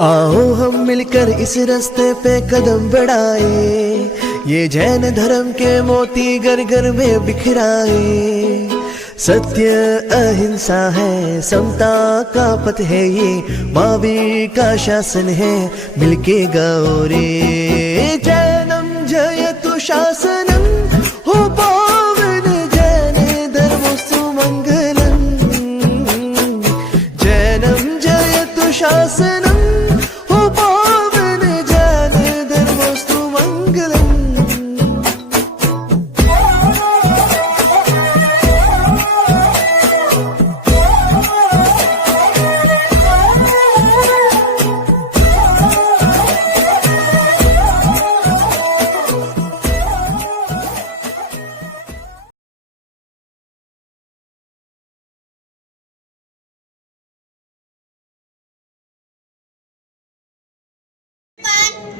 आओ हम मिलकर इस रास्ते पे कदम बढ़ाए, ये जैन धर्म के मोती घर घर में बिखराए। सत्य अहिंसा है, समता का पथ है, ये महावीर का शासन है, मिलके गाओ रे। जैनम जयतु शासनम, हो पावन जैन धर्म सुमंगलम। जैनम जयतु शासनम,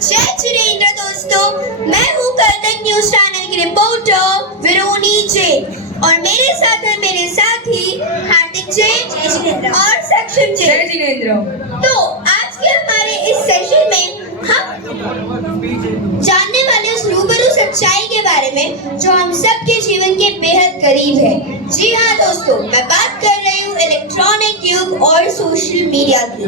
जय जिनेंद्र दोस्तों, मैं हूँ कर्तन न्यूज चैनल की रिपोर्टर विरोनी जैन और मेरे साथ है मेरे साथी हार्दिक जैन और सक्षम जैन। जय जिनेंद्र। तो आज के हमारे इस सेशन में हम जानने वाले उस रूबरू सच्चाई के बारे में जो हम सबके जीवन के बेहद करीब है। जी हाँ दोस्तों, मैं बात कर रही हूँ इलेक्ट्रॉनिक युग और सोशल मीडिया की।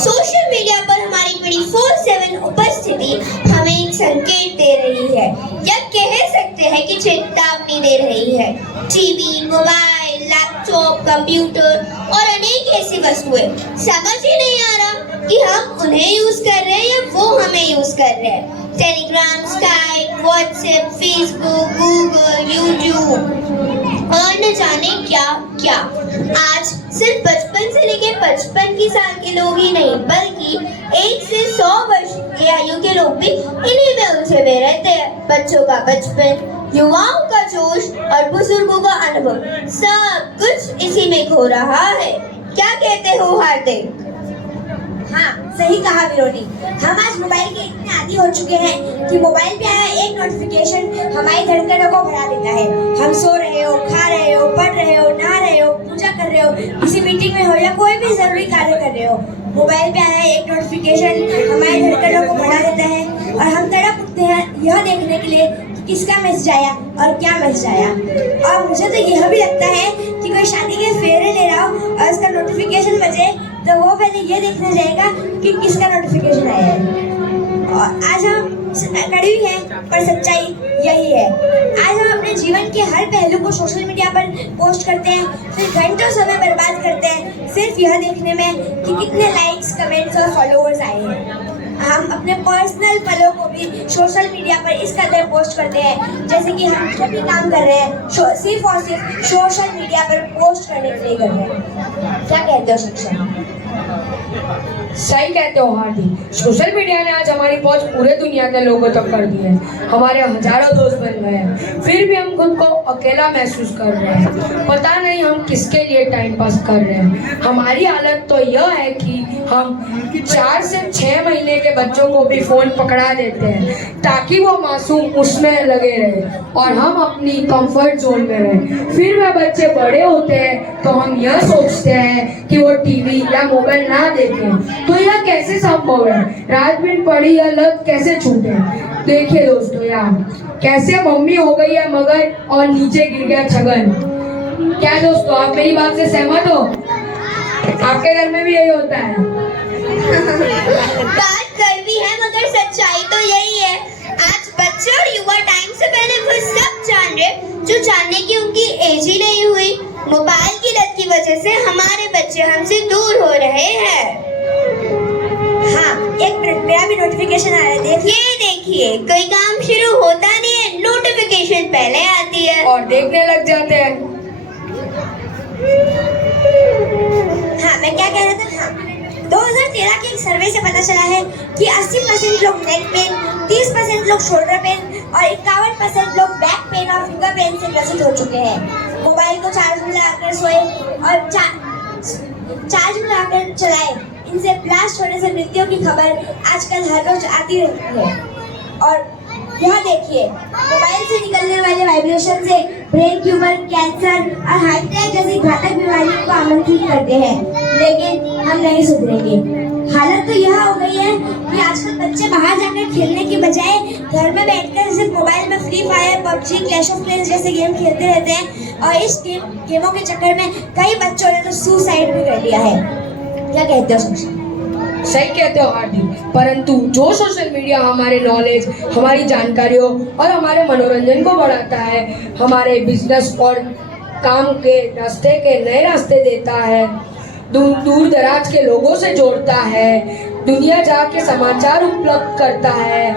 सोशल मीडिया पर हमारी 24/7 उपस्थिति हमें एक संकेत दे रही है या कह सकते हैं कि चेतावनी दे रही है। टीवी, मोबाइल, लैपटॉप, कंप्यूटर और अनेक ऐसी वस्तुएं, समझ ही नहीं आ रहा कि हम उन्हें यूज कर रहे हैं या वो हमें यूज कर रहे हैं। Telegram, Skype, WhatsApp, Facebook, Google, YouTube और न जाने क्या क्या। आज सिर्फ बचपन से लेकर 55 साल के लोग ही नहीं बल्कि 1 से 100 वर्ष के आयु के लोग भी इन्हीं में उलझे हुए रहते हैं। बच्चों का बचपन, युवाओं का जोश और बुजुर्गों का अनुभव, सब कुछ इसी में खो रहा है। क्या कहते हो हार्दिक? हाँ, सही कहा विरोधी। हम आज मोबाइल के इतने आदी हो चुके हैं कि मोबाइल पे आया एक नोटिफिकेशन हमारी धड़कनों को बढ़ा देता है। हम सो रहे हो, खा रहे हो, पढ़ रहे हो, नहा रहे हो, पूजा कर रहे हो, किसी मीटिंग में हो या कोई भी जरूरी कार्य कर रहे हो, मोबाइल पे आया एक नोटिफिकेशन हमारी धड़कनों को बढ़ा देता है और हम तड़प उठते हैं यह देखने के लिए कि किसका मैसेज आया और क्या मैसेज आया। और मुझे तो यह भी लगता है कि कोई शादी के फेरे ले रहा हो और उसका नोटिफिकेशन बजे तो वो पहले ये देखने जाएगा कि किसका नोटिफिकेशन आया है। और आज हम कड़वी है पर सच्चाई यही है। आज हम अपने जीवन के हर पहलू को सोशल मीडिया पर पोस्ट करते हैं, फिर घंटों समय बर्बाद करते हैं सिर्फ यह देखने में कि कितने लाइक्स, कमेंट्स और फॉलोअर्स आए हैं। हम अपने पर्सनल पलों को भी सोशल मीडिया पर इस कदर पोस्ट करते हैं जैसे कि हम जो भी काम कर रहे हैं सिर्फ और सिर्फ सोशल मीडिया पर पोस्ट करने के लिए कर रहे हैं। क्या कहते हो शिक्षक? सही कहते हो हार्दिक। सोशल मीडिया ने आज हमारी पहुंच पूरे दुनिया के लोगों तक कर दी है। हमारे हजारों दोस्त बन गए हैं, फिर भी हम खुद को अकेला महसूस कर रहे हैं। पता नहीं हम किसके लिए टाइम पास कर रहे हैं। हमारी हालत तो यह है कि हम 4 से 6 महीने के बच्चों को भी फोन पकड़ा देते हैं ताकि वो मासूम उसमें लगे रहे और हम अपनी कंफर्ट जोन में रहें। फिर वह बच्चे बड़े होते हैं तो हम यह सोचते हैं कि वो टीवी या मोबाइल ना देखें, तो यह कैसे संभव है? रात दिन पड़ी यह लत कैसे छूटे? देखिए दोस्तों, यार कैसे मम्मी हो गई है मगर और नीचे गिर गया छगन। क्या दोस्तों, आप मेरी बात से सहमत हो? आपके घर में भी यही होता है? बात कड़वी है मगर सच्चाई तो यही है। आज बच्चे और युवा टाइम से पहले वो सब जान रहे जो जानने की उनकी एज ही नहीं हुई। मोबाइल की लत की वजह से हमारे बच्चे हमसे दूर हो रहे हैं। हाँ, एक मिनट, मेरा भी नोटिफिकेशन आ रहा है। देखिए, कोई काम शुरू होता नहीं है, नोटिफिकेशन पहले आती है और देखने लग जाते हैं। हाँ, मैं क्या कह रहा था? हाँ, 2013 के एक सर्वे से पता चला है कि 80% लोग नेक पेन, 30% लोग शोल्डर पेन और 51% लोग बैक पेन और फिंगर पेन से ग्रसित हो चुके हैं। मोबाइल को चार्ज में लगाकर सोए और चार्ज में लगाकर चलाए, इनसे ब्लास्ट होने से मृत्यु की खबर आजकल हर रोज आती रहती है। और यह देखिए, मोबाइल से निकलने वाले वाइब्रेशन से ब्रेन ट्यूमर, कैंसर और हार्ट अटैक जैसी घातक बीमारियों को आमंत्रित करते हैं, लेकिन हम नहीं सुधरेंगे। हालत तो यह हो गई है कि आजकल बच्चे बाहर जाकर खेलने की बजाय घर में बैठकर सिर्फ मोबाइल में free fire, PUBG, clash of clans जैसे गेम खेलते रहते हैं और इस गेमों के चक्कर में कई बच्चों ने तो सुसाइड भी कर लिया है। क्या कहते हो सोशल? सही कहते हो हार्दिक, परंतु जो सोशल मीडिया हमारे नॉलेज, हमारी जानकारियों और हमारे मनोरंजन को बढ़ाता है, हमारे बिजनेस और काम के रास्ते के नए रास्ते देता है, दूर दराज के लोगों से जोड़ता है, दुनिया जाके समाचार उपलब्ध करता है,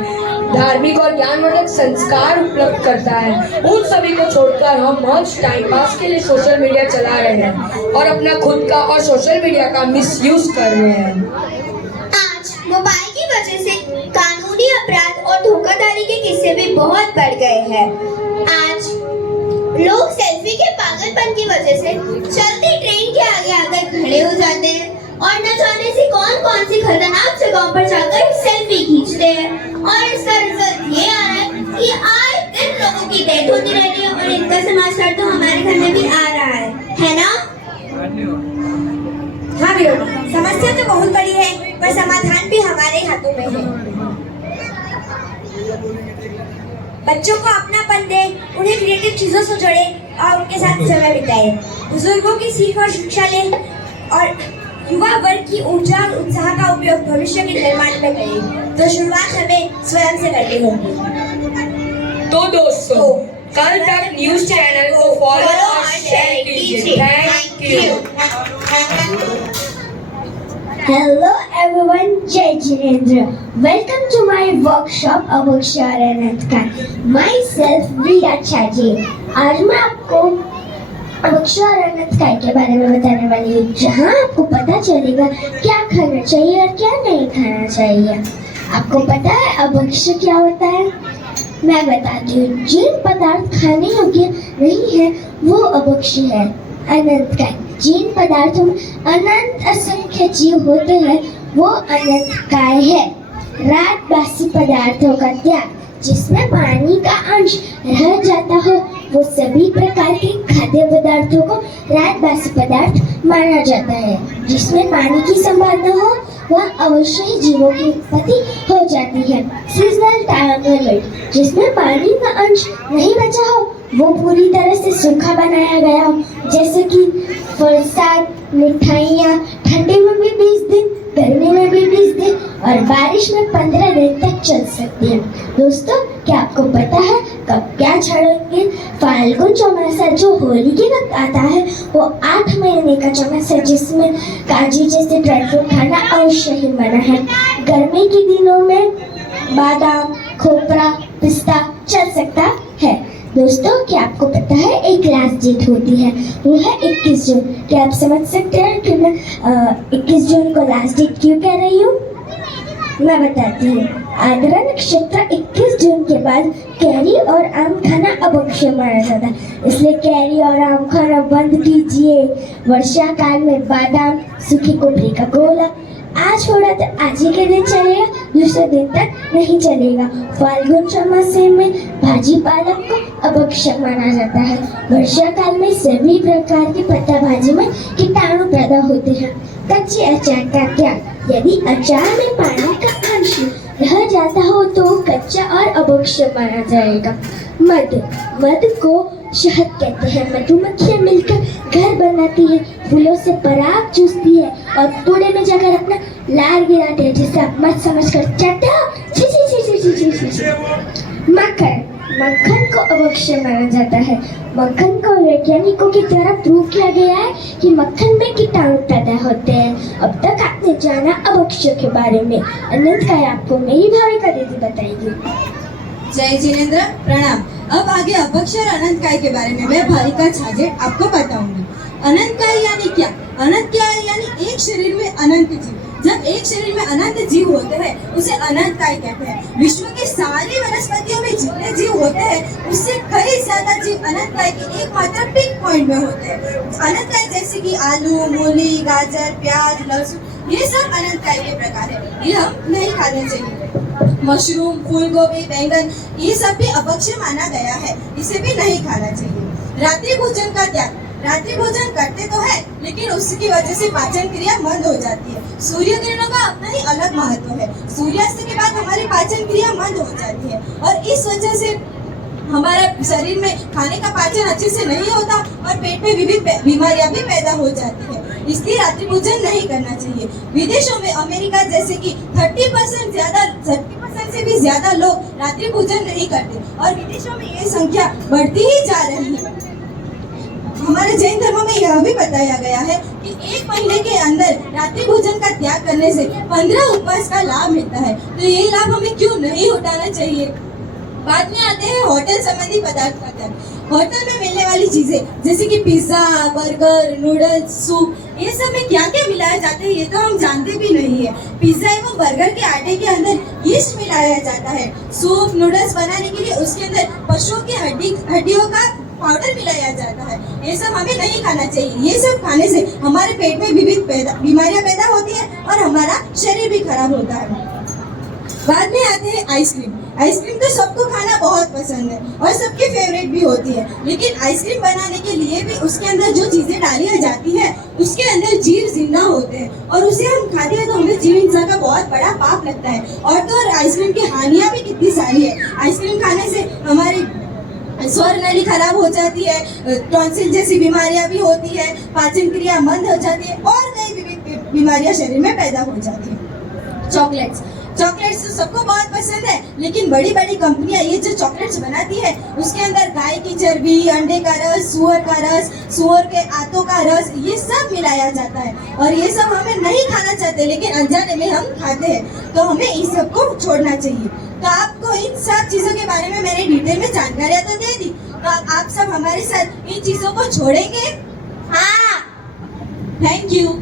धार्मिक और ज्ञानवर्धक संस्कार उपलब्ध करता है, उन सभी को छोड़कर हम आज टाइम पास के लिए सोशल मीडिया चला रहे हैं और अपना खुद का और सोशल मीडिया का मिसयूज कर रहे हैं। आज मोबाइल की वजह से कानूनी अपराध और धोखाधड़ी के किस्से भी बहुत बढ़ गए हैं। आज लोग सेल्फी के पागलपन की वजह से चलती ट्रेन के आगे आकर खड़े हो जाते हैं और न जाने से कौन सी खतरनाक जगहों पर जाकर सेल्फी खींचते हैं और इसका रिजल्ट ये आ रहा है कि आए दिन लोगों की डेथ होती रहती है और इनका समाचार तो हमारे घर में भी आ रहा है ना? हाँ विरोधी, समस्या तो बहुत बड़ी है पर समाधान भी हमारे हाथों में है। बच्चों को अपनापन दे, उन्हें क्रिएटिव चीजों से जोड़े और उनके साथ समय बिताए, बुजुर्गों की सीख और शिक्षा ले और युवा वर्ग की ऊर्जा और उत्साह का उपयोग भविष्य के निर्माण में करें। तो शुरुआत हमें स्वयं से करनी होगी। तो दोस्तों, कल तक न्यूज चैनल को फॉलो और शेयर कीजिए। Thank you. Hello everyone, Jai Jinendra. Welcome to my workshop Abakshar Anantkar. Myself Riya Chaji. आज मैं आपको अबक्षर अनंतकाय के बारे में बताने वाली हूँ, जहाँ आपको पता चलेगा क्या खाना चाहिए और क्या नहीं खाना चाहिए। आपको पता है अबक्षर क्या होता है? मैं बताती हूँ। जिन पदार्थ खाने योग्य नहीं है वो अबक्षर है। अनंतकाय, जिन पदार्थों में अनंत असंख्य जीव होते हैं वो अनंतकाय है। रात बासी पदार्थों का त्याग, जिसमें पानी का अंश रह जाता हो, वो सभी प्रकार के खाद्य पदार्थों को रात बासी पदार्थ माना जाता है। जिसमें पानी की संभावना हो वह अवश्य ही जीवों की उत्पत्ति हो जाती है। सीजनल टाइम, जिसमें पानी का अंश नहीं बचा हो वो पूरी तरह से सूखा बनाया गया हो, जैसे कि बरसात, मिठाइयाँ ठंडी में भी 20 दिन, गर्मी में भी 20 दिन और बारिश में 15 दिन तक चल सकती है। दोस्तों, क्या आपको पता है कब क्या छड़ेंगे? फाल्गुन चौमासा जो होली के वक्त आता है वो 8 महीने का चौमासा, जिसमें काजू जैसे ड्राई फ्रूट खाना अवश्य ही मना है। गर्मी के दिनों में बादाम, खोपरा, पिस्ता चल सकता है। दोस्तों, क्या आपको पता है एक लास्ट डेट होती है, वो है 21 जून। क्या आप समझ सकते हैं कि मैं 21 जून को लास्ट डेट क्यों कह रही हूँ? मैं बताती हूँ। आद्रा नक्षत्र 21 जून के बाद कैरी और आम खाना अभक्ष्य माना जाता है, इसलिए कैरी और आम खाना बंद कीजिए। वर्षा काल में बादाम, सूखी कोपरी का गोला आज छोड़ा तो आज ही के दिन चलेगा, दूसरे दिन तक नहीं चलेगा। फाल्गुन चौमासे में भाजी पालक को अभक्ष्य माना जाता है। वर्षा काल में सभी प्रकार की पत्ता भाजी में कीटाणु पैदा होते हैं। कच्चे अचार का त्याग, यदि अचार में पानी का अंश रह जाता हो तो कच्चा और अभक्ष्य माना जाएगा। मध को शहद कहते हैं। मधुमक्खियां मिलकर घर बनाती है, फूलों से पराग चूसती है और कूड़े में जाकर अपना लार गिराते हैं, जिसे आप मत समझकर चाटा। मक्खन को अभक्ष्य माना जाता है। मक्खन को वैज्ञानिकों की द्वारा प्रूव किया गया है कि मक्खन में कीटाणु पैदा होते हैं। अब तक आपने जाना अभक्ष्य के बारे में। अनंतकाय आपको मेरी भाविका दीदी बताएगी। जय जिनेंद्र, प्रणाम। अब आगे अभक्ष्य और अनंतकाय के बारे में मैं भाविका छाजे आपको बताऊंगी। अनंतकाय यानी क्या? अनंतकाय यानी एक शरीर में अनंत जीव। जब एक शरीर में अनंत जीव होते हैं उसे अनंतकाय कहते हैं। विश्व की सारी वनस्पतियों में जितने जीव होते हैं उससे कई ज्यादा जीव अनंतकाय के एकमात्र पिक पॉइंट में होते हैं। अनंतकाय जैसे कि आलू, मूली, गाजर, प्याज, लहसुन, ये सब अनंतकाय के प्रकार है। ये हम नहीं खाने चाहिए। मशरूम, फूलगोभी, बैंगन, ये सब भी अभक्ष्य माना गया है, इसे भी नहीं खाना चाहिए। रात्रि भोजन का त्याग, रात्रि भोजन करते तो है, लेकिन उसकी वजह से पाचन क्रिया मंद हो जाती है। सूर्य किरणों का अपना ही अलग महत्व है। सूर्यास्त के बाद हमारी पाचन क्रिया मंद हो जाती है और इस वजह से हमारे शरीर में खाने का पाचन अच्छे से नहीं होता और पेट में विविध बीमारियां भी पैदा हो जाती है। इसलिए रात्रि भोजन नहीं करना चाहिए। विदेशों में अमेरिका जैसे कि 30% से भी ज्यादा लोग रात्रि भोजन नहीं करते और विदेशों में ये संख्या बढ़ती ही जा रही है। हमारे जैन धर्म में यह भी बताया गया है कि 1 महीने के अंदर रात्रि भोजन का त्याग करने से 15 उपवास का लाभ मिलता है। तो यही लाभ हमें क्यों नहीं उठाना चाहिए। बाद में आते हैं होटल संबंधी पदार्थ का त्याग। होटल में मिलने वाली चीजें जैसे कि पिज्जा, बर्गर, नूडल्स, सूप, ये सब में क्या क्या मिलाया जाता है ये तो हम जानते भी नहीं है। पिज्जा एवं बर्गर के आटे के अंदर यीस्ट मिलाया जाता है। सूप, नूडल्स बनाने के लिए उसके अंदर पशुओं की हड्डियों का पाउडर मिलाया जाता है। ये सब हमें नहीं खाना चाहिए। ये सब खाने से हमारे पेट में विविध बीमारियां पैदा होती है और हमारा शरीर भी खराब होता है। बाद में आते हैं आइसक्रीम। आइसक्रीम तो सबको खाना बहुत पसंद है और सबकी फेवरेट भी होती है, लेकिन आइसक्रीम बनाने के लिए भी उसके अंदर जो चीजें डाली जाती है उसके अंदर जीव जिंदा होते हैं और उसे हम खाते हैं तो हमें जीव हिंसा का बहुत बड़ा पाप लगता है। और तो आइसक्रीम की हानियां भी कितनी सारी है। आइसक्रीम खाने से हमारी स्वर नली खराब हो जाती है, टॉन्सिल जैसी बीमारियां भी होती है, पाचन क्रिया मंद हो जाती है और कई विविध बीमारियां शरीर में पैदा हो जाती है। चॉकलेट्स सबको बहुत पसंद है, लेकिन बड़ी बड़ी कंपनियां ये जो चॉकलेट्स बनाती है उसके अंदर गाय की चर्बी, अंडे का रस, सुअर का रस, सुअर के आंतों का रस, ये सब मिलाया जाता है और ये सब हमें नहीं खाना चाहते, लेकिन अनजाने में हम खाते हैं। तो हमें इस सब को छोड़ना चाहिए। तो आपको इन सब चीजों के बारे में मैंने डिटेल में जानकारियां तो दे दी, तो आप सब हमारे साथ इन चीजों को छोड़ेंगे? हाँ। Thank you.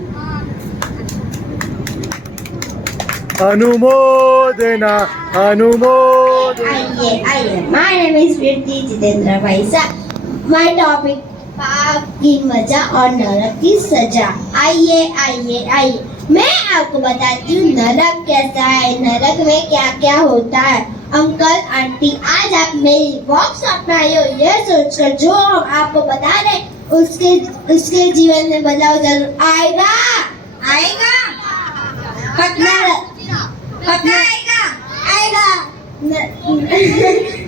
अनुमोदना आइए my name is Kirti Jitendra Bhaisa. My topic पाप की मजा और नरक की सजा। आइए मैं आपको बताती हूँ नरक कैसा है, नरक में क्या क्या होता है। अंकल आंटी, आज आप मेरी वर्कशॉप में आए हो ये सोचकर जो हम आपको बता रहे उसके जीवन में बदलाव जरूर आएगा।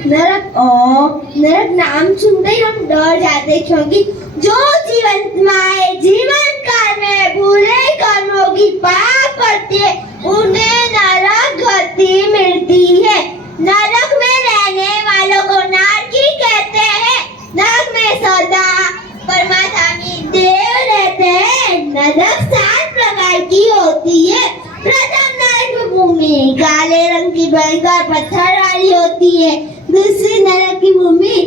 नरक नाम सुनते ही हम डर जाते, क्योंकि जो जीवन काल में बुरे कर्मों की पाप करते हैं उन्हें नरक गति मिलती है। नरक में रहने वालों को नारकी कहते हैं। नरक में सदा परमात्मा देव रहते हैं। नरक 7 प्रकार की होती है। प्रथम नरक भूमि काले रंग की भयंकर पत्थर वाली होती है। दूसरी नरक की भूमि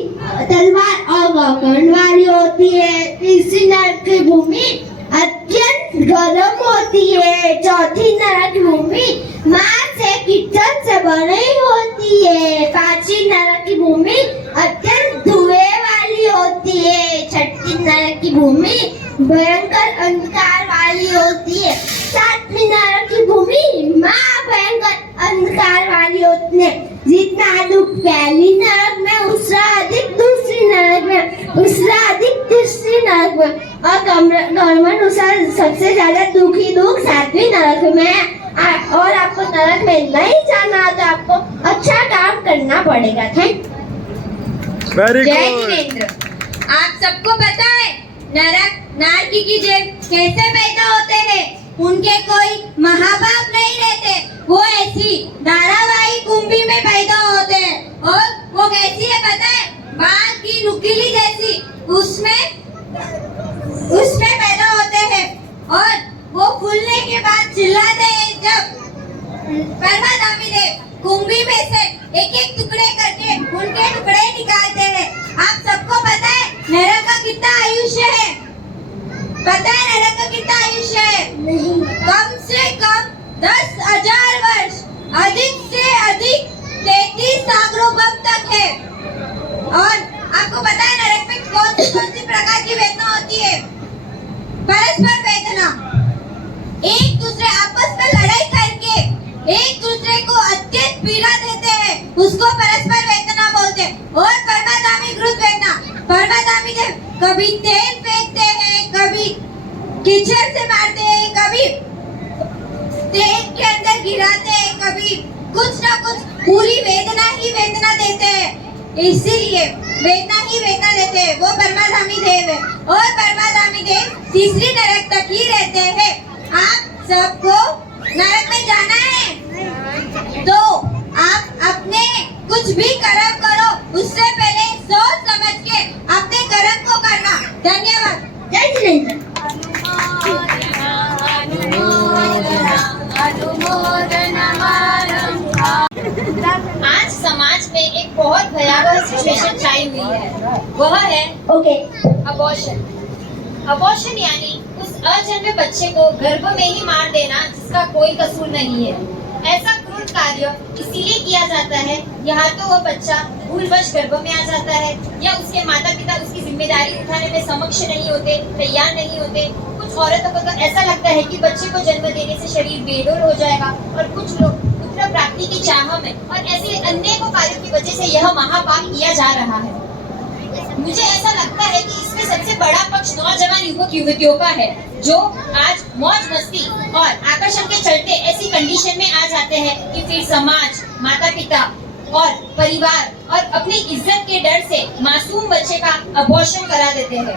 तलवार और गोकर्ण वाली होती है। तीसरी नरक की भूमि अत्यंत गर्म होती है। चौथी नरक भूमि मांस से कीचड़ से बनी होती है। पांचवी नरक की भूमि अत्यंत धुएं वाली होती है। छठी नरक की भूमि भयंकर अंधकार वाली होती है। सातवीं नरक की भूमि भयंकर अंधकार वाली होती है। जितना दुख पहली नरक में उससे अधिक दूसरी नरक में, उससे अधिक तीसरी नरक में और क्रमानुसार सबसे ज्यादा दुखी दुख 7वीं नरक में है। और आपको नरक में नहीं जाना तो आपको अच्छा काम करना पड़ेगा। थैंक वेरी जय गुड। जिनेंद्र, आप सबको पता है नरक नारकी की जेब कैसे पैदा होते हैं? उनके कोई महाबाप नहीं रहते, वो ऐसी धारावाही कुंभी में पैदा होते हैं। और वो कैसी है पता है? बाल की नुकीली जैसी, उसमें पैदा होते हैं और वो फूलने के बाद चिल्लाते हैं। जब परमाधामी देव कुंभी में से एक एक टुकड़े करके उनके टुकड़े निकालते हैं। आप सबको पता है नरक का कितना आयुष्य है? पता है नरक का कितना आयुष्य है? नहीं। कम से कम 10,000 वर्ष, अधिक से अधिक 33 सागरों तक है। और आपको पता है नरक में कौन सी प्रकार की वेदना होती है? परस्पर वेदना। एक दूसरे आपस में लड़ाई करके एक दूसरे को अत्यंत पीड़ा देते हैं, उसको परस्पर वेदना बोलते हैं। और परमाधामी घृत वेदना, परमाधामी देव कभी तेल फेंक पीटते हैं, कभी कीचड़ से मारते हैं, कभी तेल के अंदर गिराते हैं, कभी कुछ ना कुछ पूरी वेदना ही वेदना देते हैं। इसीलिए वेदना ही वेदना देते हैं। वो परमाधामी देव है और परमाधामी देव तीसरी नरक तक ही रहते हैं। आप सबको नरक में जाना है तो आप अपने कुछ भी कर्म करो, उससे पहले सोच समझ के अपने कर्म को करना। धन्यवाद। जय जिनेंद्र। आज समाज में एक बहुत भयावह सिचुएशन छाई हुई है, वह है ओके। अबॉर्शन। अबॉर्शन यानी उस अजन्मे बच्चे को गर्भ में ही मार देना जिसका कोई कसूर नहीं है। ऐसा क्रूर कार्य इसीलिए किया जाता है, यहाँ तो वह बच्चा भूलवश गर्भ में आ जाता है या उसके माता पिता उसकी जिम्मेदारी उठाने में सक्षम नहीं होते, तैयार नहीं होते। कुछ औरतों को तो ऐसा लगता है कि बच्चे को जन्म देने से शरीर बेडोल हो जाएगा और कुछ लोग पुत्र प्राप्ति की चाह में और ऐसे अनेकों कार्यों की वजह से यह महापाप किया जा रहा है। मुझे ऐसा लगता है कि इसमें सबसे बड़ा पक्ष नौजवान युवक युवतियों का है, जो आज मौज मस्ती और आकर्षण के चलते ऐसी कंडीशन में आ जाते हैं कि फिर समाज, माता पिता और परिवार और अपनी इज्जत के डर से मासूम बच्चे का अबॉर्शन करा देते हैं।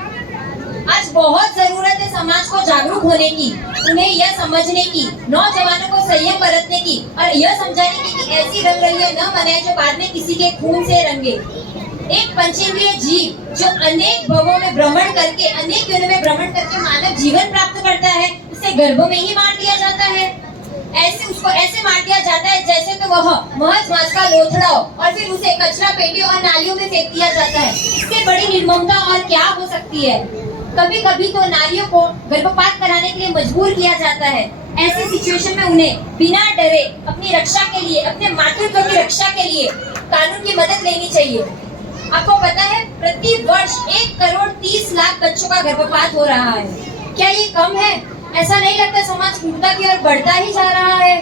आज बहुत जरूरत है समाज को जागरूक होने की, उन्हें यह समझने की, नौजवानों को संयम बरतने की और यह समझाने की कि ऐसी रंगरलियां न मनाए जो बाद में किसी के खून से रंगे। एक पंचेंद्रिय जीव जो अनेक भवों में भ्रमण करके, अनेक योनियों में भ्रमण करके मानव जीवन प्राप्त करता है, उसे गर्भ में ही मार दिया जाता है। उसको ऐसे मार दिया जाता है जैसे तो वह महज मांस का लोथड़ा हो और फिर उसे कचरा पेटियों और नालियों में फेंक दिया जाता है। इससे बड़ी निर्ममता और क्या हो सकती है। कभी कभी तो नारियों को गर्भपात कराने के लिए मजबूर किया जाता है। ऐसी सिचुएशन में उन्हें बिना डरे अपनी रक्षा के लिए, अपने मातृत्व की रक्षा के लिए कानून की मदद लेनी चाहिए। आपको पता है प्रति वर्ष 1,30,00,000 बच्चों का गर्भपात हो रहा है। क्या ये कम है? ऐसा नहीं लगता समाज क्रूरता की ओर बढ़ता ही जा रहा है।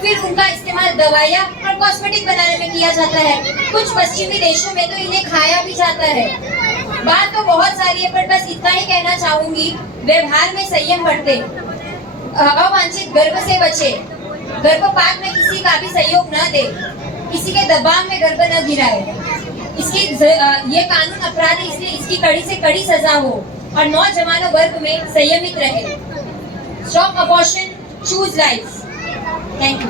फिर उनका इस्तेमाल दवाइयाँ और कॉस्मेटिक बनाने में किया जाता है। कुछ पश्चिमी देशों में तो इन्हें खाया भी जाता है। बात तो बहुत सारी है पर बस इतना ही कहना चाहूंगी, व्यवहार में संयम बरते, अवांछित गर्भ से बचे, गर्भपात में किसी का भी सहयोग न दे, किसी के दबाव में गर्भ न गिराए। ये कानून अपराध है, इसलिए इसकी कड़ी से कड़ी सजा हो और नौजवानों वर्ग में संयमित रहे। Stop abortion, choose life. Thank you.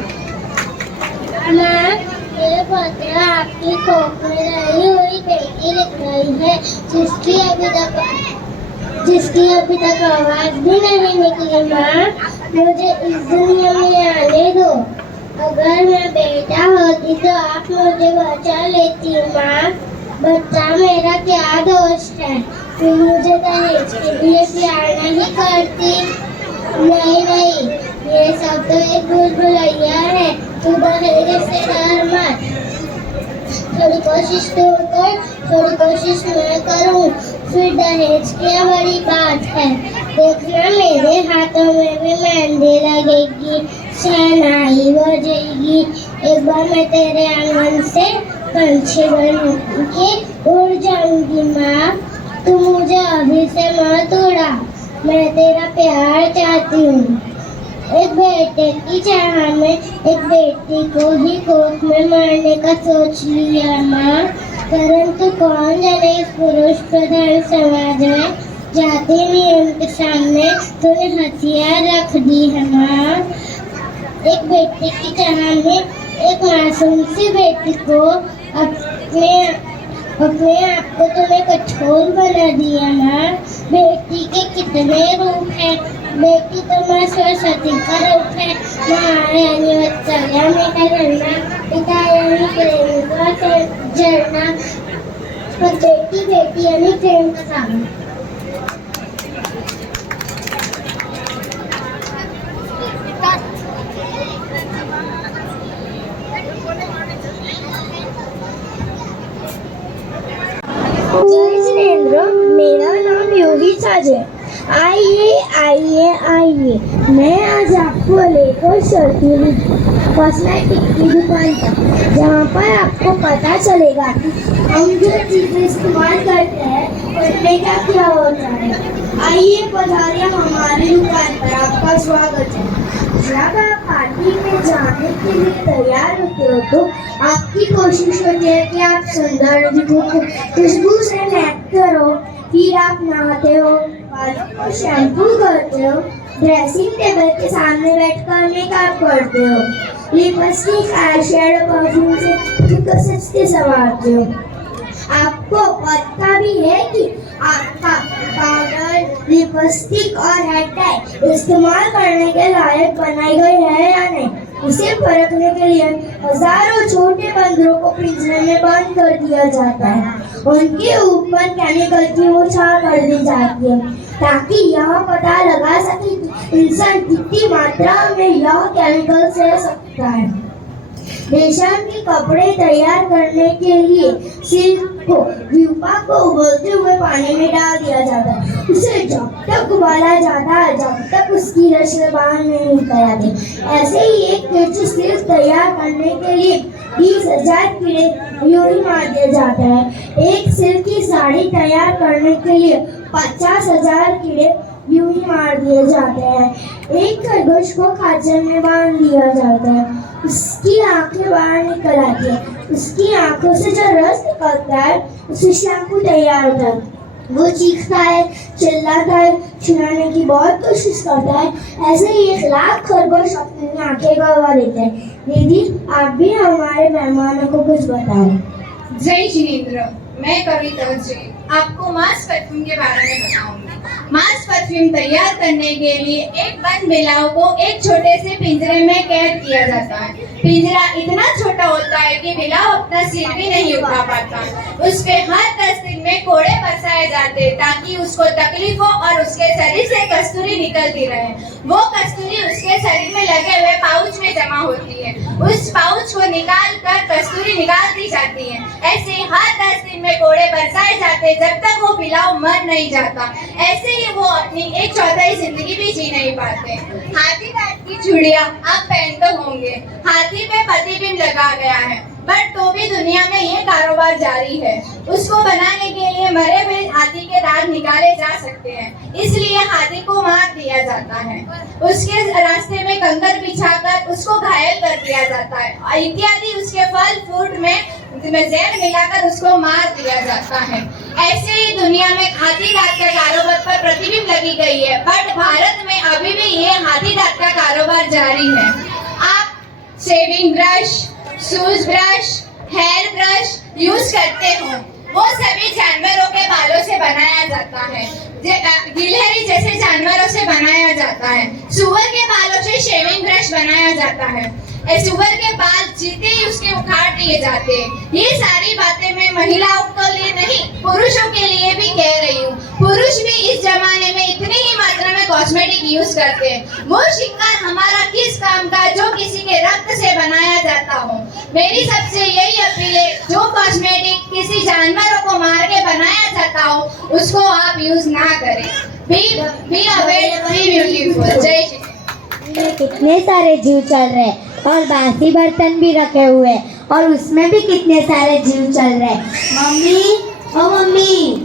मेरे पत्र आपकी कोख में रही हुई बेटी लिख रही है, जिसकी अभी तक आवाज भी नहीं निकली। माँ, मुझे इस दुनिया में आने दो। अगर मैं बेटा होती तो आप मुझे बचा लेती। माँ, बच्चा मेरा क्या दोष है? तुम मुझे दहेज के लिए प्यार नहीं करती। नहीं, ये सब तो एक भूल भुलैया है। तू दहेज से डर मत। थोड़ी कोशिश तू कर, थोड़ी कोशिश मैं करूँ, फिर दहेज क्या बड़ी बात है। देखना मेरे हाथों में भी मेहंदी लगेगी, शहनाई बजेगी। एक बार मैं तेरे आंगन से पंछी बन के उड़ जाऊंगी। माँ, तू मुझे अभी से मत उड़ा, मैं तेरा प्यार चाहती हूँ। एक बेटे की चाह में एक बेटी को ही कोख में मारने का सोच लिया। माँ, परंतु कौन जाने इस पुरुष प्रधान समाज में जाति नियम के सामने तूने हथियार रख दी है। माँ, एक बेटे की चाह में एक मासूम सी बेटी को अपने आप को तूने कठोर बना दिया। माँ, बेटी के कितने रूप हैं। बेटी तो माँ सरस्वती का रूप है। माँ यानी वत्सल्या में है झरना, पिता यानी प्रेम का झरना, पर बेटी यानी प्रेम का सागर। जय जिनेंद्र, मेरा नाम योगी साज है। आइए, मैं आज आपको लेकर चलती हूँ कॉस्मेटिक की दुकान पर, जहाँ पर आपको पता चलेगा कि हम जो चीज़ें इस्तेमाल करते हैं उसमें क्या क्या होता है। आइए पधारिए हमारी दुकान पर, आपका स्वागत है। जब आप पार्टी में जाने के लिए तैयार होते हो तो आपकी कोशिश होती है कि आप सुंदर दिखो, खुशबू से महकते हो, फिर आप नहाते हो, बालों को शैम्पू करते हो, ड्रेसिंग टेबल के सामने बैठकर मेकअप करते हो, लिपस्टिक, आई शैडो, परफ्यूम से खुद को सजते संवारते हो। आपको पता भी है कि आपका पाउडर, लिपस्टिक और हेयर टाई इस्तेमाल करने के लायक बनाई गई है या नहीं। उसे परखने के लिए हजारों छोटे बंदरों को पिंजरे में बंद कर दिया जाता है। उनके ऊपर केमिकल की बौछार कर दी जाती है ताकि यह पता लगा सके कि इंसान कितनी मात्रा में यह केमिकल से सकता है। रेशम के कपड़े तैयार करने के लिए सिल्क को प्यूपा को उबलते हुए पानी में डाल दिया जाता है। उसे जब तक उबाला जाता है जब तक उसकी रस्सी बाहर नहीं निकल आती। ऐसे ही एक केजी सिल्क तैयार करने के लिए 20,000 कीड़े यूं ही मार दिए जाते हैं। एक सिल्क की साड़ी तैयार करने के लिए 50,000 कीड़े यूं ही मार दिए जाते हैं। एक खरगोश को खांचे में बांध दिया जाता है, उसकी आंखें बाहर निकल आती है, उसकी आंखों से जो रस निकलता है उससे शैम्पू तैयार होता है। वो चीखता है, चिल्लाता है, छुड़ाने की बहुत कोशिश करता है। ऐसे ही 1 लाख खरगोश अपनी आंखें गंवा देते हैं। दीदी, आप भी हमारे मेहमानों को कुछ बताएं। जय जिनेंद्र, मैं कविता जी आपको मास परफ्यूम के बारे में बताऊंगी। मास परफ्यूम तैयार करने के लिए एक बंद बिलाव को एक छोटे से पिंजरे में कैद किया जाता है। पिंजरा इतना छोटा होता है कि बिलाव अपना सिर भी नहीं उठा पाता। उस पे हर 10 दिन में कोड़े बरसाए जाते ताकि उसको तकलीफ हो और उसके शरीर से कस्तूरी निकलती रहे। वो कस्तूरी उसके शरीर में लगे हुए पाउच में जमा होती है। उस पाउच को निकाल कर कस्तूरी निकाल दी जाती है। ऐसे हर 10 दिन में कोड़े बरसाए जाते जब तक वो बिलाव मर नहीं जाता। ऐसे ही वो अपनी 1/4 जिंदगी भी जी नहीं पाते। हाथी दांत की चूड़ियां आप पहनते होंगे। हाथी पे प्रतिबिंब लगा गया है, बट तो भी दुनिया में ये कारोबार जारी है। उसको बनाने के लिए मरे हुए हाथी के दांत निकाले जा सकते हैं, इसलिए हाथी को मार दिया जाता है। उसके रास्ते में कंकर बिछाकर उसको घायल कर दिया जाता है इत्यादि। उसके फल फ्रूट में जहर मिलाकर उसको मार दिया जाता है। ऐसे ही दुनिया में हाथी दांत के कारोबार पर प्रतिबिंब लगी गई है, बट भारत में अभी भी ये हाथी दांत का कारोबार जारी है। आप shaving brush, shoes brush, hair brush use करते हो, वो सभी जानवरों के बालों से बनाया जाता है। गिलहरी जैसे जानवरों से बनाया जाता है। सुअर के बालों से शेविंग ब्रश बनाया जाता है। सुअर के बाल जीते ही उसके उखाड़ दिए जाते हैं। ये सारी बातें मैं महिलाओं के लिए नहीं, पुरुषों के लिए भी कह रही हूँ। पुरुष भी इस जमाने में इतनी ही मात्रा में कॉस्मेटिक यूज करते हैं। वो श्रृंगार हमारा किस काम का जो किसी के रक्त से बनाया जाता हो। मेरी सबसे यही अपील है, जो कॉस्मेटिक किसी जानवरों को मार के बनाया जाता हो उसको आप यूज ना करें। Be aware, B beautiful. जय श्री। कितने सारे जीव चल रहे हैं और बासी बर्तन भी रखे हुए हैं और उसमें भी कितने सारे जीव चल रहे हैं। मम्मी, ओ मम्मी,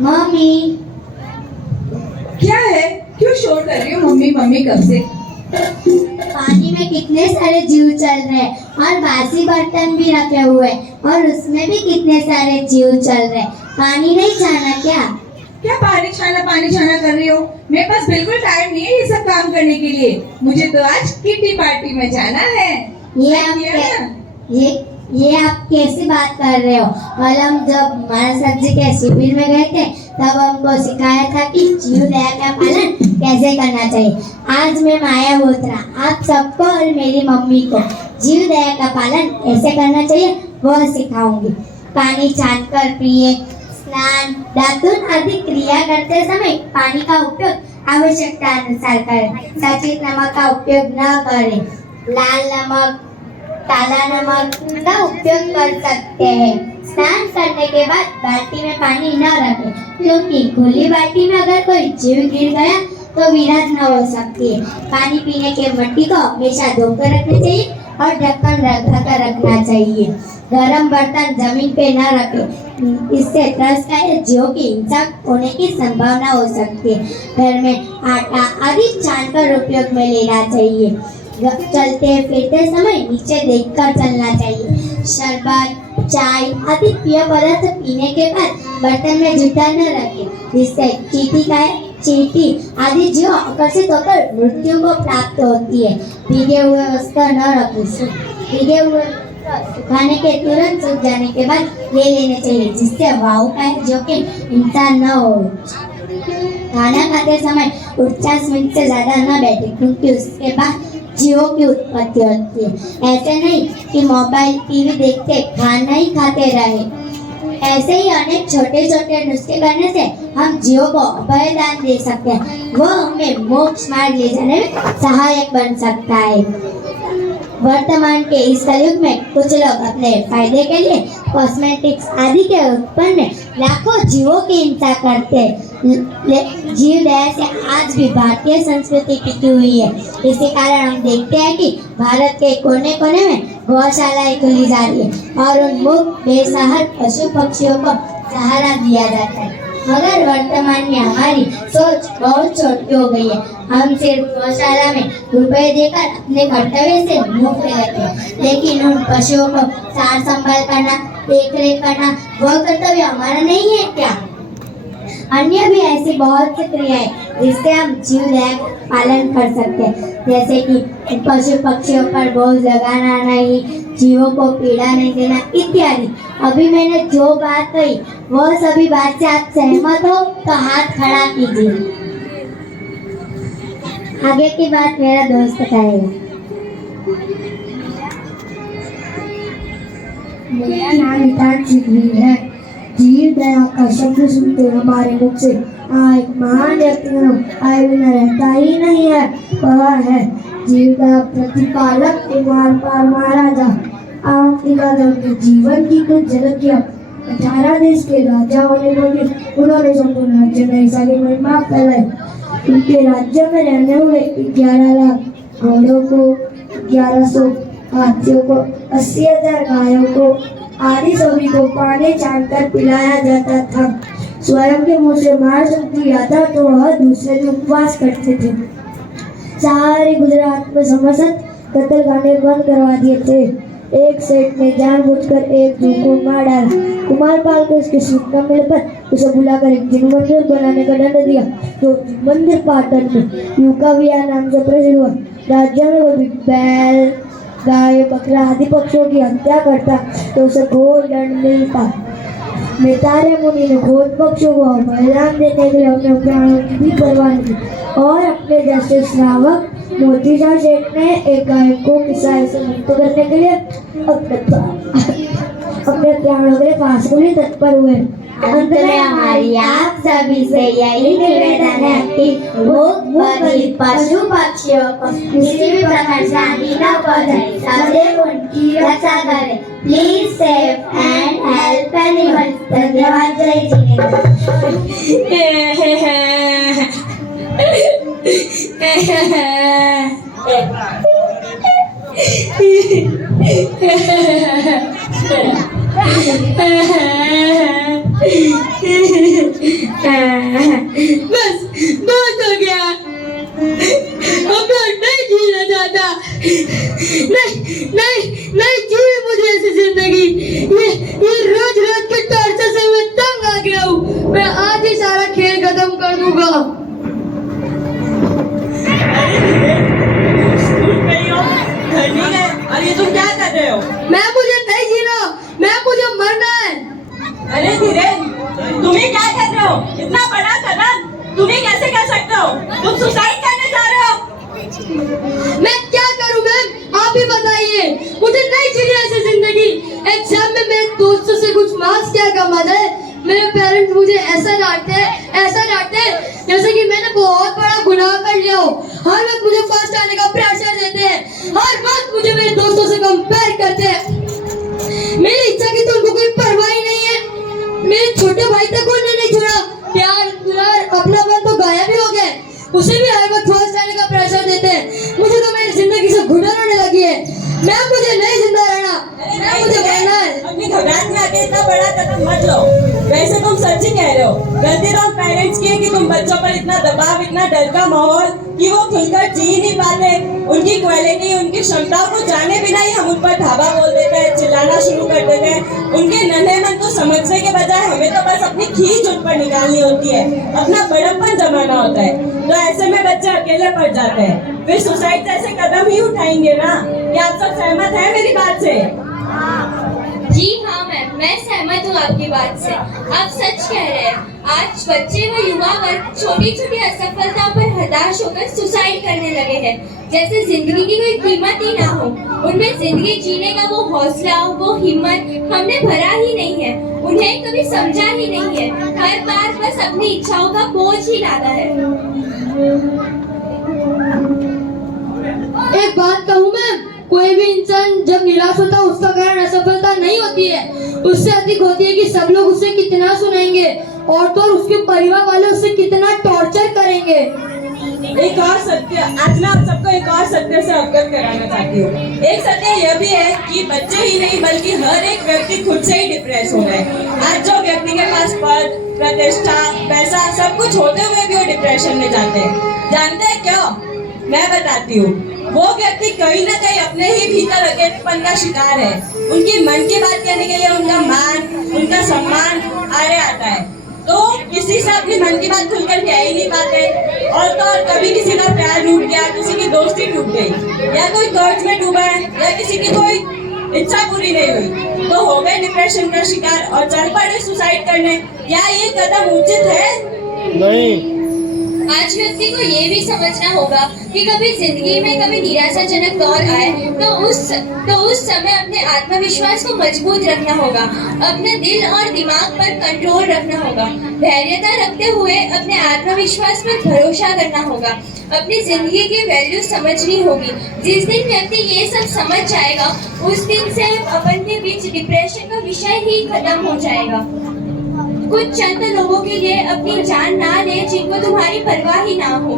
मम्मी। क्या है, क्यों शोर कर रही हो मम्मी मम्मी कब से? पानी में कितने सारे जीव चल रहे हैं और बासी बर्तन भी रखे हुए हैं और उसमें भी कितने सारे जीव चल रहे हैं। पानी नहीं छाना क्या? क्या पानी छाना कर रही हो? मेरे पास बिल्कुल टाइम नहीं है ये सब काम करने के लिए। मुझे तो आज किटी पार्टी में जाना है। ये आप कैसी बात कर रहे हो? कल हम जब हमारे सब्जी के शिविर में गए थे तब हमको सिखाया था कि जीव दया का पालन कैसे करना चाहिए। आज मैं माया बोत्रा आप सबको और मेरी मम्मी को जीव दया का पालन कैसे करना चाहिए वो सिखाऊंगी। पानी छानकर पिए, स्नान, दातुन आदि क्रिया करते समय पानी का उपयोग आवश्यकता अनुसार करें। सचित नमक का उपयोग न करें। लाल नमक, काला नमक का उपयोग कर सकते हैं। स्नान करने के बाद बाल्टी में पानी न रखें, क्योंकि खुली बाल्टी में अगर कोई जीव गिर गया तो विराट न हो सकती है। पानी पीने के मट्टी को हमेशा धोकर रखनी चाहिए। और ढक्कन ढककर रखना चाहिए। गरम बर्तन जमीन पे न रखें, इससे ट्रस्ट या जीव की हिंसा होने की संभावना हो सकती है। घर में आटा आदि छानकर उपयोग में लेना चाहिए। चलते फिरते समय नीचे देखकर चलना चाहिए। शरबत, चाय आदि पेय पदार्थ पीने के बाद बर्तन में जूठा न रखें, जिससे चींटी आदि जीव आकर्षित होकर मृत्यु को प्राप्त होती है। भीगे हुए वस्त्र न रखें, भीगे हुए सुखाने के तुरंत सूख जाने के बाद ले लेने चाहिए, जिससे वायु का जो कि हिंसा न हो। खाना खाते समय 50 मिनट से ज्यादा न बैठे, क्योंकि उसके बाद जीवों की उत्पत्ति होती है। ऐसे नहीं कि मोबाइल टीवी देखते खाना ही खाते रहे। ऐसे ही अनेक छोटे छोटे नुस्खे करने से हम जीवों को अभयदान दे सकते हैं। वो हमें मोक्ष मार्ग ले जाने में सहायक बन सकता है। वर्तमान के इस कलयुग में कुछ लोग अपने फायदे के लिए कॉस्मेटिक्स आदि के उत्पन्न में लाखों जीवों की हिंसा करते हैं। जीव दया से आज भी भारतीय संस्कृति टिकी हुई है। इसी कारण हम देखते हैं कि भारत के कोने कोने में गौशालाएं खुली जा रही है और उन मुक्त बेसहारा पशु पक्षियों को सहारा दिया जाता है। मगर वर्तमान में हमारी सोच बहुत छोटी हो गई है। हम सिर्फ गौशाला में रुपए देकर अपने कर्तव्य से मुक्त रहते हैं, लेकिन उन पशुओं को सार संभाल करना, देख रेख करना, वह कर्तव्य हमारा नहीं है क्या? अन्य भी ऐसी बहुत सी क्रियाएं जिससे हम जीव दया पालन कर सकते हैं, जैसे कि पशु पक्षियों पर बोझ लगाना नहीं, जीवों को पीड़ा नहीं देना इत्यादि। अभी मैंने जो बात कही वह सभी बात से आप सहमत हो तो हाथ खड़ा कीजिए। आगे की बात मेरा दोस्त कहेगा। मेरा नाम नितान सिद्धि है। जीव दया का शब्द सुनते हमारे मुख से एक महान व्यक्ति आए बिना रहता ही नहीं है। वह है जीव दया प्रतिपालक कुमार पाल महाराजा। आप के जीवन की कुछ झलकियां 18 देश के राजा होने लगे। उन्होंने संपूर्ण राज्य में ईसा की महिमा फैलाई। उनके राज्य में रहने हुए 11 लाख घोड़ों को, 1100 हाथियों को, 80,000 गायों को आदि सभी को पानी छानकर पिलाया जाता था। स्वयं के मुंह से मार सकती आता तो वह दूसरे दिन उपवास करते थे। सारे गुजरात में समस्त कत्ल खाने बंद करवा दिए थे। एक सेठ ने जानबूझकर एक जू को मार डाला। कुमारपाल को इसकी सूचना मिलने पर उसे बुलाकर एक जिन मंदिर बनाने का दंड दिया। तो मंदिर पाटन में यूकाविया नाम से प्रसिद्ध हुआ। राज्य में कोई बैल, गाय, बकरा आदि पक्षियों की हत्या करता तो उसे घोर दंड मिलता। मैत्रेय मुनि ने घोर पक्षियों को बलिदान देने के लिए अपने प्राणों की भी परवाह नहीं की और अपने जैसे श्रावक मोतीशाह सेठ ने एक गाय को किसाई से मुक्त करने के लिए अपने प्राणों के पास के लिए तत्पर हुए। अंत में हमारी आप सभी से यही निवेदन है कि भूख पशु पक्षियों को किसी भी प्रकार से हानि न पहुंचाए, सदैव उनकी रक्षा करें। Please save and help anyone. धन्यवाद। जय बस बहुत हो गया। अब मैं नहीं जीना चाहता। नहीं जी मुझे ऐसी जिंदगी। ये रोज रोज के टॉर्चर से मैं तंग आ गया हूँ। मैं आज ही सारा खेल खत्म कर दूंगा। अरे तुम क्या कर रहे हो? मुझे नहीं जीना, मुझे मरना है। अरे धीरेन, तुम्हें क्या कर रहे हो? इतना बड़ा कदम तुम्हें कैसे कर सकते हो? तुम सुसाइड करने जा रहे हो। मैं क्या करूं मैम, आप ही बताइए। मुझे नहीं जीनी ऐसी जिंदगी। एग्जाम में मेरे दोस्तों से कुछ मार्क्स क्या कम आ जाए, मेरे पेरेंट्स मुझे ऐसा डांटते जैसे कि मैंने बहुत बड़ा गुनाह कर लिया हो। हर वक्त मुझे फर्स्ट आने का प्रेशर देते हैं, हर वक्त मुझे मेरे दोस्तों से कंपेयर करते हैं। मेरी इच्छा की तो उनको कोई परवाह ही नहीं है। मेरे छोटे भाई तक उन्होंने नहीं छोड़ा। प्यार अपनापन तो गायब ही हो गए। उसे भी हर वक्त फर्स्ट आने का प्रेशर देते हैं। मुझे तो मेरी जिंदगी से घुटन होने लगी है। मैं मुझे नहीं जिंदा रहना, मैं मुझे मरना है। अपनी घबराहट में आके इतना बड़ा कदम मत लो। वैसे तुम सच ही कह रहे हो, गलती तो पेरेंट्स की है कि तुम बच्चों पर इतना दबाव, इतना डर का माहौल कि वो खुलकर जी नहीं पाते। उनकी क्वालिटी, उनकी क्षमताओं को जाने बिना ही हम उन पर धावा बोल देते हैं, चिल्लाना शुरू कर देते हैं। उनके नन्हे मन को समझने के बजाय हमें तो बस अपनी खींच उन पर निकालनी होती है, अपना बड़प्पन जमाना होता है। तो ऐसे में बच्चे अकेले पड़ जाते हैं, फिर सुसाइड जैसे कदम ही उठाएंगे ना। क्या आप सब सहमत हैं मेरी बात से? जी हाँ मैम, मैं सहमत हूँ आपकी बात से। आप सच कह रहे हैं। आज बच्चे व युवा वर्ग छोटी छोटी असफलताओं पर हताश होकर सुसाइड करने लगे हैं, जैसे जिंदगी की कोई कीमत ही ना हो। उनमें जिंदगी जीने का वो हौसला, वो हिम्मत हमने भरा ही नहीं है, उन्हें कभी समझा ही नहीं है। हर बार बस अपनी इच्छाओं का बोझ ही लादा है। एक बात कहूँ मैम, कोई भी इंसान जब निराश होता है उसका कारण असफलता नहीं होती है, उससे अधिक होती है कि सब लोग उसे कितना सुनाएंगे और तो और उसके परिवार वाले उसे कितना टॉर्चर करेंगे। एक और सत्य, आज मैं आप सबको एक और सत्य से अवगत कराना चाहती हूँ। एक सत्य यह भी है कि बच्चे ही नहीं बल्कि हर एक व्यक्ति खुद से ही डिप्रेस हो गए। आज जो व्यक्ति के पास पद, प्रतिष्ठा, पैसा सब कुछ होते हुए भी वो डिप्रेशन में जाते हैं। जानते हैं क्यों? मैं बताती हूँ। वो व्यक्ति कहीं ना कहीं अपने ही भीतर अकेलेपन का शिकार है। उनकी मन की बात कहने के लिए उनका मान, उनका सम्मान आड़े आता है, तो किसी से अपनी मन की बात खुलकर कह ही नहीं पाते। और तो और कभी किसी का प्यार टूट गया, किसी की दोस्ती टूट गई, या कोई कर्ज में डूबा है, या किसी की कोई इच्छा पूरी नहीं हुई, तो हो गए डिप्रेशन का शिकार और चल पड़े सुसाइड करने। क्या ये कदम उचित है? नहीं। आज व्यक्ति को ये भी समझना होगा कि कभी जिंदगी में कभी निराशाजनक दौर आए तो उस समय अपने आत्मविश्वास को मजबूत रखना होगा, अपने दिल और दिमाग पर कंट्रोल रखना होगा, धैर्यता रखते हुए अपने आत्मविश्वास पर भरोसा करना होगा, अपनी जिंदगी की वैल्यू समझनी होगी। जिस दिन व्यक्ति ये सब समझ जाएगा उस दिन से अपन के बीच डिप्रेशन का विषय ही खत्म हो जाएगा। कुछ चंद लोगों के लिए अपनी जान ना ले जिनको तुम्हारी परवाह ही ना हो।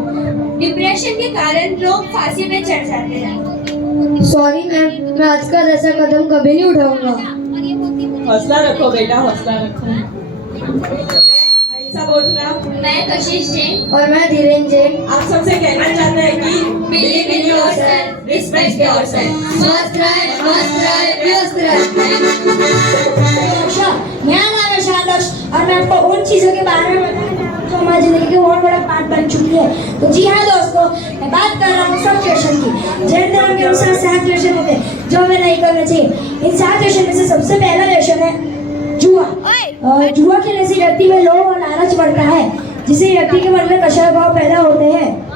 डिप्रेशन के कारण लोग फांसी पे चढ़ जाते हैं। सॉरी मैम, मैं आज का ऐसा कदम कभी नहीं उठाऊंगा। हौसला रखो बेटा, हौसला रखो। ऐसा बोल रहा हूँ। मैं कशिश जैन और मैं धीरेन जैन आप सबसे कहना चाहते हैं कि Believe in yourself, respect yourself. मस्त रहे, व्यस्त रहे। मेरा नाम है शादश और मैं आपको उन चीज़ों के बारे में बताऊंगा जो हमारी जिंदगी के बहुत बड़ा पार्ट बन चुकी है। तो जी हाँ दोस्तों, मैं बात कर रहा हूँ सब क्वेश्चन की। जैन धर्म के अनुसार 7 क्वेश्चन होते हैं जो हमें नहीं करना चाहिए। इन 7 क्वेश्चन में से सबसे पहला क्वेश्चन है जुआ। जुआ खेलने से व्यक्ति में लोभ और लालच बढ़ता है, जिससे व्यक्ति के मन में कषाय भाव पैदा होते हैं।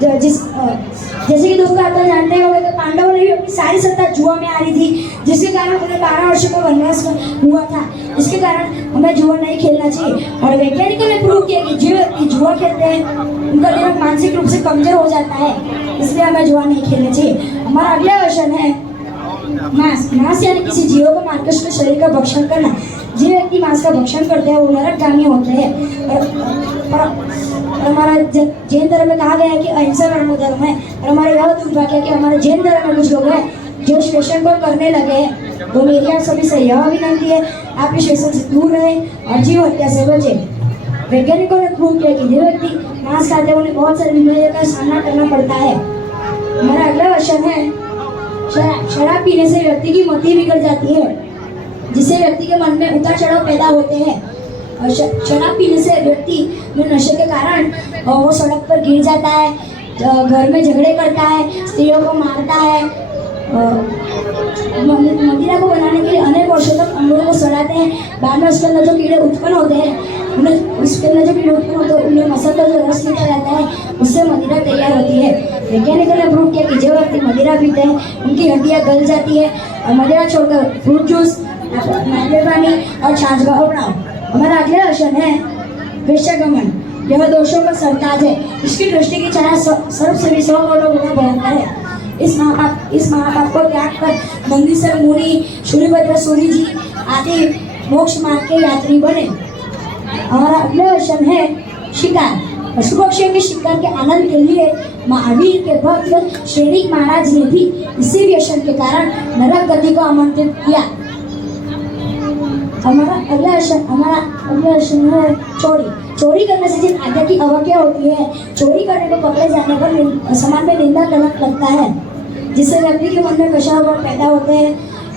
जैसे कि दोस्तों आप जानते होंगे कि पांडवों ने भी अपनी सारी सत्ता जुआ में आ रही थी, जिसके कारण उन्हें 12 वर्षों का वनवास हुआ था। इसके कारण हमें जुआ नहीं खेलना चाहिए। और वैज्ञानिकों ने प्रूव किया कि जो व्यक्ति जुआ खेलते हैं उनका दिमाग मानसिक रूप से कमजोर हो जाता है, इसलिए हमें जुआ नहीं खेलना चाहिए। हमारा अगला क्वेश्चन है मांस। मांस यानी किसी जीव को मारकर उसके शरीर का भक्षण करना। जो व्यक्ति मांस का भक्षण करते हैं वो नरकगामी होते हैं। और हमारा जैन धर्म में कहा गया है कि अहिंसा परमो धर्म है। और हमारे यह दुर्भाग्य है कि हमारे जैन धर्म में कुछ लोग हैं जो इस वेशन को करने लगे हैं। तो मेरी आप सभी से यह विनती है, आप इस वेशन से दूर रहें और जीव हत्या से बचें। वैज्ञानिकों ने प्रूव किया कि जो व्यक्ति मांस खाते हैं उन्हें बहुत सारी बीमारियों का सामना करना पड़ता है। हमारा अगला क्वेश्चन है शराब पीने से व्यक्ति की मति बिगड़ जाती है, जिससे व्यक्ति के मन में उतार चढ़ाव पैदा होते हैं। और शराब पीने से व्यक्ति में नशे के कारण वो सड़क पर गिर जाता है, घर में झगड़े करता है, स्त्रियों को मारता है। मदिरा को बनाने के लिए अनेक वर्षों तक अंगूरों को सड़ाते हैं। बाद में उसके अंदर जो कीड़े उत्पन्न होते हैं उन्हें मसल का जो रस निकल जाता है, उससे मदिरा तैयार होती है। वैज्ञानिकों ने प्रूव किया कि जो व्यक्ति मदिरा पीते हैं उनकी हड्डियां गल जाती है। और मदिरा छोड़कर फ्रूट जूस, नारियल पानी और छाछ बनाओ। हमारा अगला क्वेश्चन है वेश्यागमन। यह दोषों का सरताज है। इसकी दृष्टि की छाया सर्प से भी 100 करोड़ गुना भयंकर है। इस महापाप को त्याग कर नंदीसर मुनि, सूर्यभद्र सूर्य जी आदि मोक्ष मार्ग के यात्री बने। हमारा अगला क्वेश्चन है शिकार। पशु पक्षियों के शिकार के आनंद के लिए महावीर के भक्त श्रीनिक महाराज ने भी इसी व्यसन के कारण नरक गति को आमंत्रित किया। हमारा अगला प्रश्न है चोरी। चोरी करने से जिन आज्ञा की अवज्ञा होती है, चोरी करने को पकड़े जाने पर समाज में निंदा कलंक लगता है, जिससे व्यक्ति के मन में कशाभाव पैदा होते हैं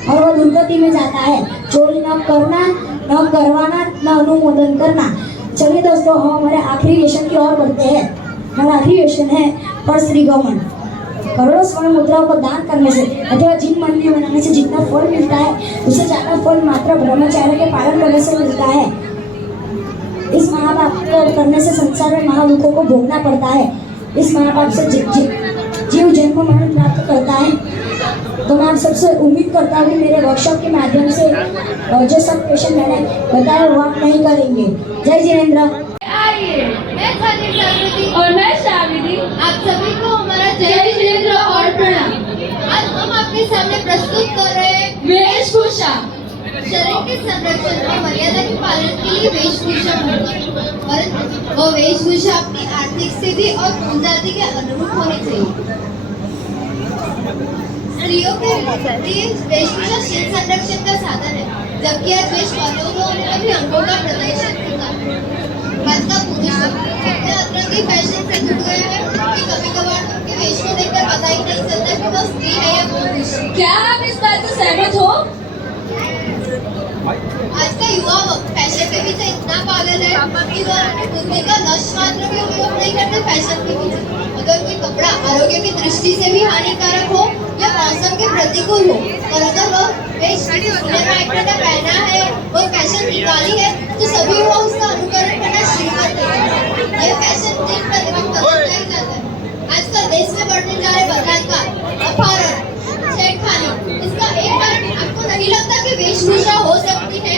और वह दुर्गति में जाता है। चोरी न करना, न करवाना, न अनुमोदन करना। चलिए दोस्तों, हम हमारे आखिरी व्यसन की ओर बढ़ते हैं। हमारा आखिरी व्यसन है परश्रीगमन। करोड़ों स्वर्ण मुद्राओं को दान करने से अथवा जिन मंदिर बनाने से जितना फल मिलता है, उससे ज्यादा फल मात्र ब्रह्मचर्य के पालन करने से मिलता है। इस महापाप को करने से संसार में महादुखों को भोगना पड़ता है। इस महापाप से जीव जन्म मरण प्राप्त करता है। तो मैं आप सबसे उम्मीद करता हूँ कि मेरे वर्कशॉप के माध्यम से जो सब क्वेश्चन मैंने बताया वो आप नहीं करेंगे। जय जिनेंद्र। आइए, मैं खालिद जागृति और मैं शामिदी। आप सभी को हमारा जय जिनेंद्र और प्रणाम। आज हम आपके सामने प्रस्तुत कर रहे हैं वेशभूषा। शरीर के संरक्षण और मर्यादा के पालन के लिए वेशभूषा और वो वेशभूषा अपनी आर्थिक स्थिति और पूंजाति के अनुरूप होनी चाहिए। स्त्रियों के लिए वेशभूषा शील संरक्षण का साधन है, जबकि आज वेश वालों और सभी अंगों का प्रदर्शन करता है। आज का पुरुष इतने अतरंगी फैशन से जुड़ गए हैं कि कभी कभार उनके वेश को देखकर पता ही नहीं चलता कि वो स्त्री है या पुरुष। क्या आप इस बात से सहमत हो? आज का युवा फैशन के पीछे इतना पागल है कि वो अपनी बुद्धि का लक्ष्य मात्र भी उपयोग नहीं करते फैशन के पीछे। अगर कोई कपड़ा आरोग्य की दृष्टि से भी हानिकारक हो या मौसम के प्रतिकूल हो, और अगर वह सिनेमा एक्टर का पहना है, वो फैशन निकाली है, तो सभी वो उसका अनुकरण करना शुरू कर देते हैं। ये फैशन दिन प्रतिदिन बदलता ही जाता है। आजकल देश में बढ़ने जा रहे बलात्कार, अपहरण, छेड़खानी, इसका एक कारण आपको नहीं लगता कि वेशभूषा हो सकती है?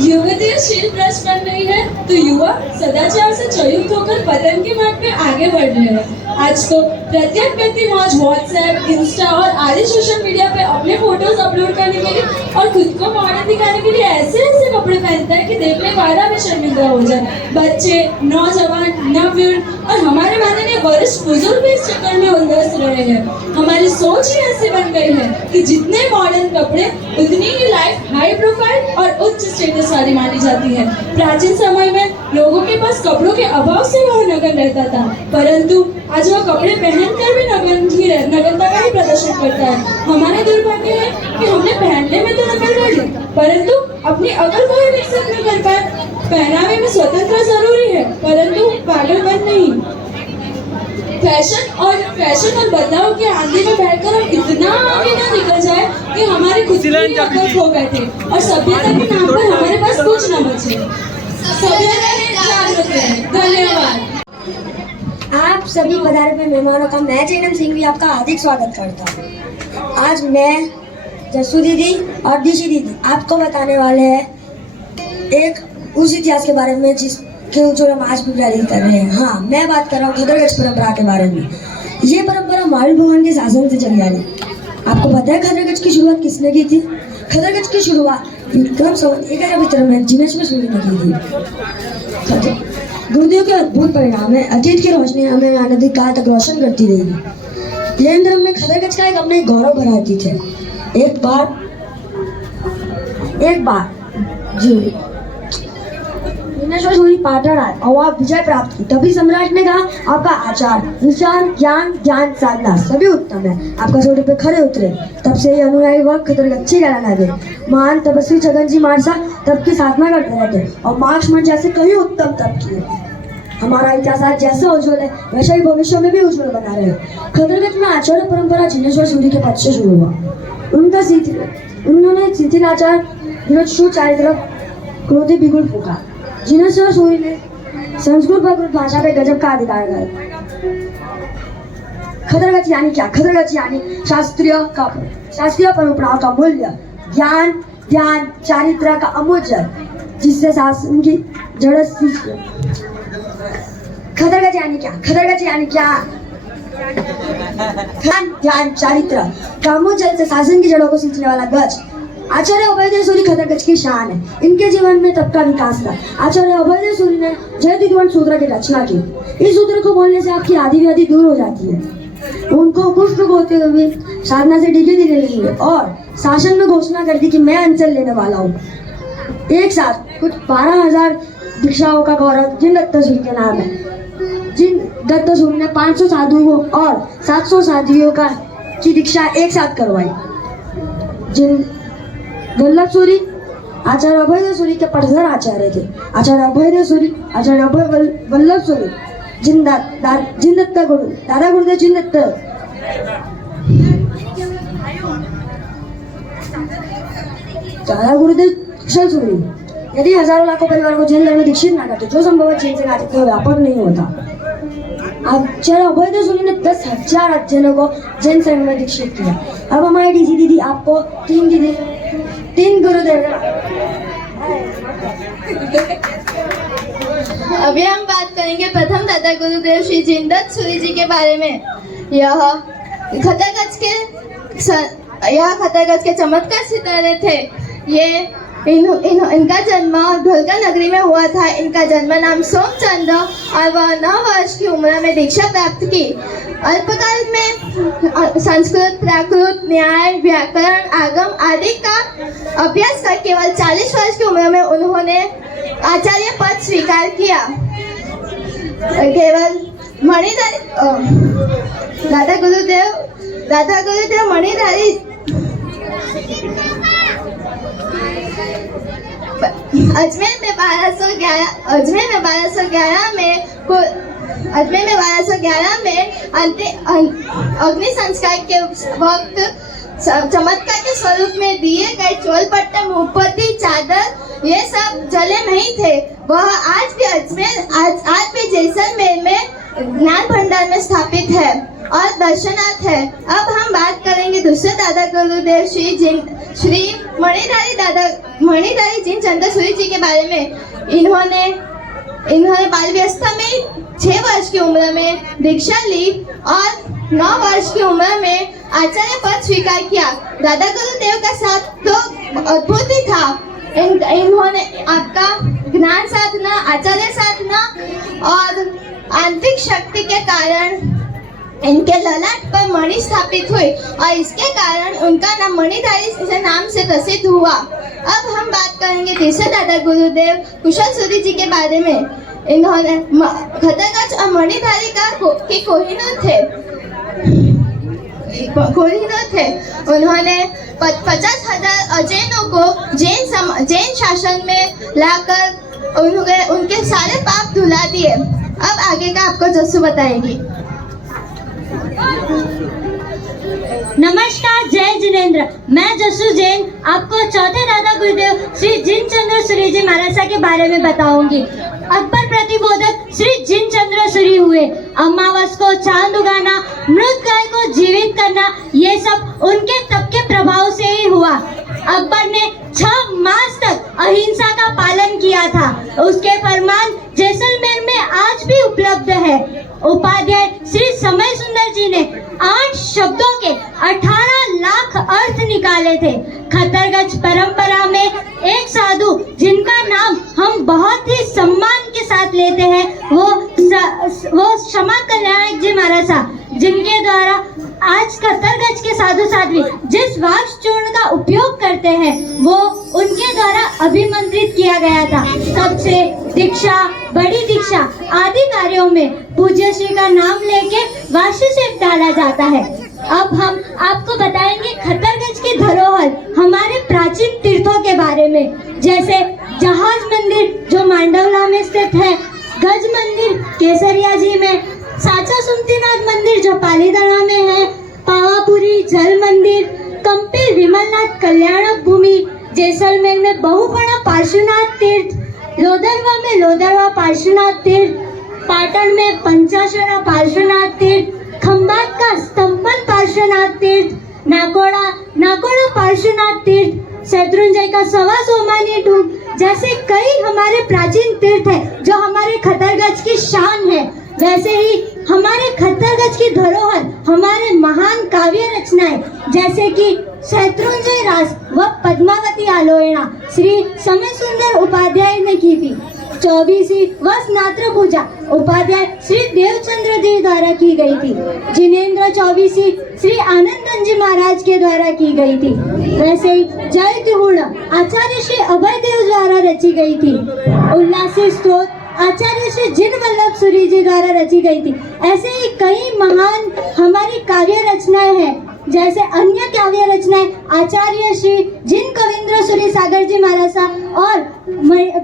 युवतियां शील भ्रष्ट बन रही है तो युवा सदाचार से चयुक्त होकर पतन के मार्ग पे आगे बढ़ रहे हैं। आज तो प्रत्येक व्यक्ति मौज व्हाट्सएप, इंस्टा और आदि सोशल मीडिया पे अपने फोटोज अपलोड करने के लिए और खुद को मॉडर्न दिखाने के लिए ऐसे ऐसे कपड़े पहनता है कि देखने वाला भी शर्मिंदा हो जाए। बच्चे, नौजवान, नवयुवक और हमारे माननीय वरिष्ठ बुजुर्ग भी इस चक्कर में उलझ रहे हैं। हमारी सोच ही ऐसी बन गई है कि जितने मॉडर्न कपड़े उतनी ही लाइफ हाई प्रोफाइल और उच्च स्टेटस वाली मानी जाती है। प्राचीन समय में लोगों के पास कपड़ों के अभाव से वह नगन रहता था, परंतु आज वह कपड़े पहनकर भी नगनता का ही प्रदर्शन करता है। हमारे दुर्भाग्य है कि हमने पहनने में तो नकल कर ली, परंतु अपनी अकल को ही विकसित नहीं कर पाए। पहनावे में स्वतंत्रता जरूरी है, परंतु पागलपन नहीं। फैशन और बदलाव के आंधी में बहकर हम इतना आगे ना निकल जाए कि हमारी खुद की अकल खो बैठे और सभ्यता के नाम पर हमारे पास कुछ न बचे। धन्यवाद। आप सभी पधारे हुए मेहमानों का मैं जैनम सिंह भी आपका हार्दिक स्वागत करता हूँ। आज मैं, जसू दीदी और दिशी दीदी आपको बताने वाले हैं एक उस इतिहास के बारे में जिसके जो हम आज भी प्रेरित कर रहे हैं। हाँ, मैं बात कर रहा हूँ खदरगज परंपरा के बारे में। ये परंपरा महावीर भगवान के शासन से चली आ रही। आपको पता है खदरगज की शुरुआत किसने की थी? खदरगज की शुरुआत विक्रम संवत 11 में जिनेश्वर सूर्य ने की थी। गुरुदेव के अद्भुत परिणाम है। अतीत की रोशनी हमें अनधिक काल तक रोशन करती रहेगी। जैन धर्म में खदरगज का एक अपने गौरव भरा अतीत है। एक बार जिनेश्वर सूर्य पाटन आए और वहाँ विजय प्राप्त की। तभी सम्राट ने कहा, आपका आचार, विचार, ज्ञान, साधना सभी उत्तम है। आपका सोटे पे खड़े उतरे। तब से ये अनुयायी वर्ग खदरगच्छी कहलाने लगे। महान तपस्वी छगनजी मारसा तब की साधना करते रहते और मार्क्स मठ जैसे कई उत्तम तप किए। हमारा इतिहास जैसा उज्जवल है वैसा ही भविष्य में भी उज्जवल बना रहे। खदरगज में आचार्य परंपरा जिनेश्वर सूर्य के पद से शुरू हुआ। उन्होंने शिथिलाचार सुचारित्र क्रोधी बिगुल फूका। जिनेश्वर सूर्य ने संस्कृत प्राकृत भाषा पे गजब का अधिकार किया। खदरगज यानी क्या? खदरगज यानी शास्त्रीय परंपराओं का मूल्य, ज्ञान, ध्यान, चारित्र का अमूल्य, जिससे शासन की जड़। खदरगज यानी क्या? खदरगज यानी क्या? ध्यान, चारित्र का अमूल्य से शासन की जड़ों को सींचने वाला गज। आचार्य अभयदेव सूरी खतरगंज की शान है। इनके जीवन में तब का विकास था। आचार्य अभयदेव सूरी ने जय दिगवंत सूत्र की रचना की। इस सूत्र को बोलने से आपकी आदि व्याधि दूर हो जाती है। उनको कुष्ठ रोग होते हुए साधना से धीरे धीरे लिए और शासन में घोषणा कर दी कि मैं अंचल लेने वाला हूँ। एक साथ कुछ 12,000 दीक्षाओं का गौरव जिन दत्त सूरी के नाम है। जिन दत्त सूरी ने 500 साधुओं और 700 साधुओं की दीक्षा एक साथ करवाई। जिन वल्लभ सूरी आचार्य अभयदेव सूरी के पटधर आचार्य थे। आचार्य अभयदेव सूरी, आचार्य वल्लभ सूरी, जिन दत्त गुरु, दादा गुरुदेव जिन दत्त, दादा गुरुदेव कुशल सूरी। यदि हजारों लाखों परिवार को जैन धर्म में दीक्षित ना करते, जो संभव है जैन से नाटक व्यापक नहीं होता। आचार्य अभयदेव सूरी ने 10,000 जनों को जैन संघ में दीक्षित किया। अब हमारे डीसी दीदी आपको 3 गुरुदेव। अभी हम बात करेंगे प्रथम दादा गुरुदेव श्री जिनदत्त सूरी जी के बारे में। यह खतरगंज के चमत्कार सितारे थे। ये इनका जन्म ढोलका नगरी में हुआ था। इनका जन्म नाम सोमचंद और वह 9 वर्ष की उम्र में दीक्षा प्राप्त की। अल्पकाल में संस्कृत, प्राकृत, न्याय, व्याकरण, आगम आदि का अभ्यास कर केवल 40 वर्ष की उम्र में उन्होंने आचार्य पद स्वीकार किया। केवल मणिधारी दादा गुरुदेव मणिधारी अजमेर में 1211 में अग्नि संस्कार के वक्त चमत्कार के स्वरूप में दिए गए चोलपट्टा, मुंहपट्टी, चादर ये सब जले नहीं थे। वह आज भी जैसलमेर में ज्ञान भंडार में स्थापित है और दर्शनार्थ है। अब हम बात करेंगे दूसरे दादा गुरुदेव श्री मणिधारी जिनचंद्र सूरी जी के बारे में। इन्होंने बाल व्यवस्था में 6 वर्ष की उम्र में दीक्षा ली और 9 वर्ष की उम्र में आचार्य पद स्वीकार किया। दादा गुरुदेव का साथ तो अद्भुत ही था। इन्होंने आपका ज्ञान साधना, आचार्य साधना और आंतरिक शक्ति के कारण इनके ललाट पर मणि स्थापित हुई और इसके कारण उनका नाम मणिधारी से नाम से प्रसिद्ध हुआ। अब हम बात करेंगे तीसरे दादा गुरुदेव कुशल सूरी जी के बारे में। इन्होंने खतरगंज और मणिधारी के कोहिनूर थे। उन्होंने 50,000 अजैनों को जैन शासन में लाकर उनके सारे पाप धुला दिए। अब आगे का आपको जस्सू बताएगी। नमस्कार, जय जिनेंद्र। मैं जस्सू जैन आपको चौथे दादा गुरुदेव श्री जिनचंद्र सूरी जी महाराज के बारे में बताऊंगी। अकबर प्रतिबोधक श्री जिनचंद्र सूरी हुए। अमावस को चांद उगाना, मृत गाय को जीवित करना, ये सब उनके तप के प्रभाव से ही हुआ। अकबर ने 6 मास तक अहिंसा का पालन किया था। उसके फरमान जैसलमेर में आज भी उपलब्ध है। उपाध्याय श्री समय सुंदर जी ने 8 शब्दों के 18 लाख अर्थ निकाले थे। खतरगंज परंपरा में एक साधु जिनका नाम हम बहुत ही सम्मान के साथ लेते हैं, वो क्षमा कल्याणक जी महाराज साहब, जिनके द्वारा आज खतरगंज के साधु साध्वी जिस वाक्ष चूर्ण का उपयोग करते हैं वो उनके द्वारा अभिमंत्रित किया गया था। तब से दीक्षा, बड़ी दीक्षा आदि कार्यों में पूज्य श्री का नाम लेके वाष्य से डाला जाता है। अब हम आपको बताएंगे खतरगंज की धरोहर, हमारे प्राचीन तीर्थों के बारे में, जैसे जहाज मंदिर जो मांडवला में स्थित है, गज मंदिर केसरिया जी में, साचा सुमतीनाथ मंदिर जो पालीताना में है, पावापुरी जल मंदिर, कंपिल विमलनाथ कल्याणक भूमि, जैसलमेर में बहुपड़ा पार्श्वनाथ तीर्थ, लोदरवा में लोदरवा पार्श्वनाथ तीर्थ, पाटन में पंचाशरा पार्श्वनाथ तीर्थ, खंभात का स्तंभन पार्श्वनाथ तीर्थ, नाकोड़ा पार्श्वनाथ तीर्थ, शत्रुंजय का सवा सोमानी डूब, जैसे कई हमारे प्राचीन तीर्थ है जो हमारे खतरगंज की शान है। वैसे ही हमारे खतरगंज की धरोहर हमारे महान काव्य रचनाएं जैसे कि शत्रुंजय रास व पद्मावती आलोयना श्री समय सुंदर उपाध्याय ने की थी। 24वीं व स्नात्र पूजा उपाध्याय श्री देवचंद्र जी द्वारा की गई थी। जिनेन्द्र 24वीं श्री आनंदन जी महाराज के द्वारा की गई थी। वैसे ही जय तिहुण आचार्य श्री अभय देव द्वारा रची गई थी। उल्लासी स्तोत्र आचार्य श्री जिन वल्लभ सूरी जी द्वारा रची गई थी। ऐसे ही कई महान हमारी काव्य रचनाएं हैं। जैसे अन्य काव्य रचनाएं आचार्य श्री जिन कविंद्र सूरी सागर जी महाराज और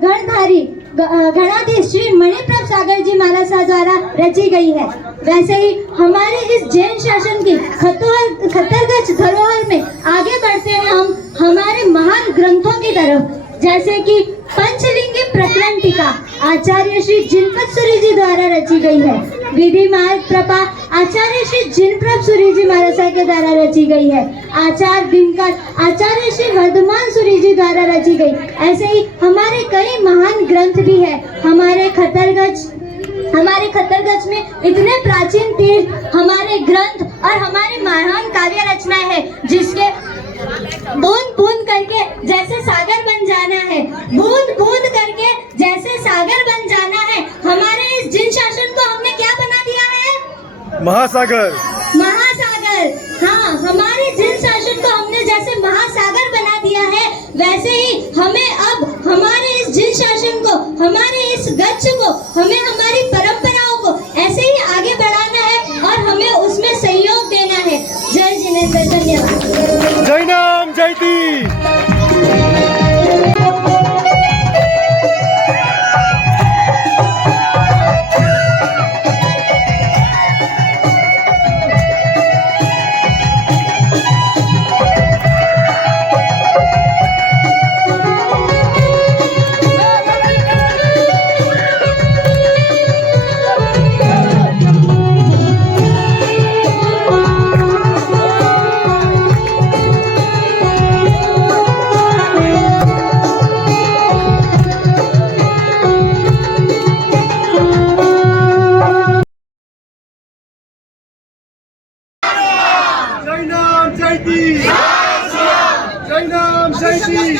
गणधारी गणाधीश श्री मणिप्रभ सागर जी महाराज द्वारा रची गई है। वैसे ही हमारे इस जैन शासन की खतरगच धरोहर में आगे बढ़ते हैं हम हमारे महान ग्रंथों की तरफ, जैसे कि पंचलिंगी प्रकरण टीका आचार्य श्री जिनपत सूरी जी द्वारा रची गई है। विधि मार्ग प्रपा आचार्य श्री जिनप्रभ सूरी जी महाराज के द्वारा रची गई है। आचार दिनकर आचार्य श्री वर्धमान सूरी जी द्वारा रची गई। ऐसे ही हमारे कई महान ग्रंथ भी है। हमारे खतरगच में इतने प्राचीन तीर्थ हमारे ग्रंथ और हमारे महान काव्य रचनाएं हैं, जिसके बूंद बूंद करके जैसे सागर बन जाना है, बूंद बूंद करके जैसे सागर बन जाना है। हमारे इस जिन शासन को हमने क्या बना दिया है? महासागर। हाँ, हमारे जिन शासन को हमने जैसे महासागर बना दिया है, वैसे ही हमें अब हमारे इस जिन शासन को, हमारे इस गच्छ को, हमें हमारी परंपराओं को ऐसे ही आगे बढ़ाना है और हमें उसमें सहयोग देना है। जय जिनेंद्र, धन्यवाद। जय नाम जयती। जय नाम जयती।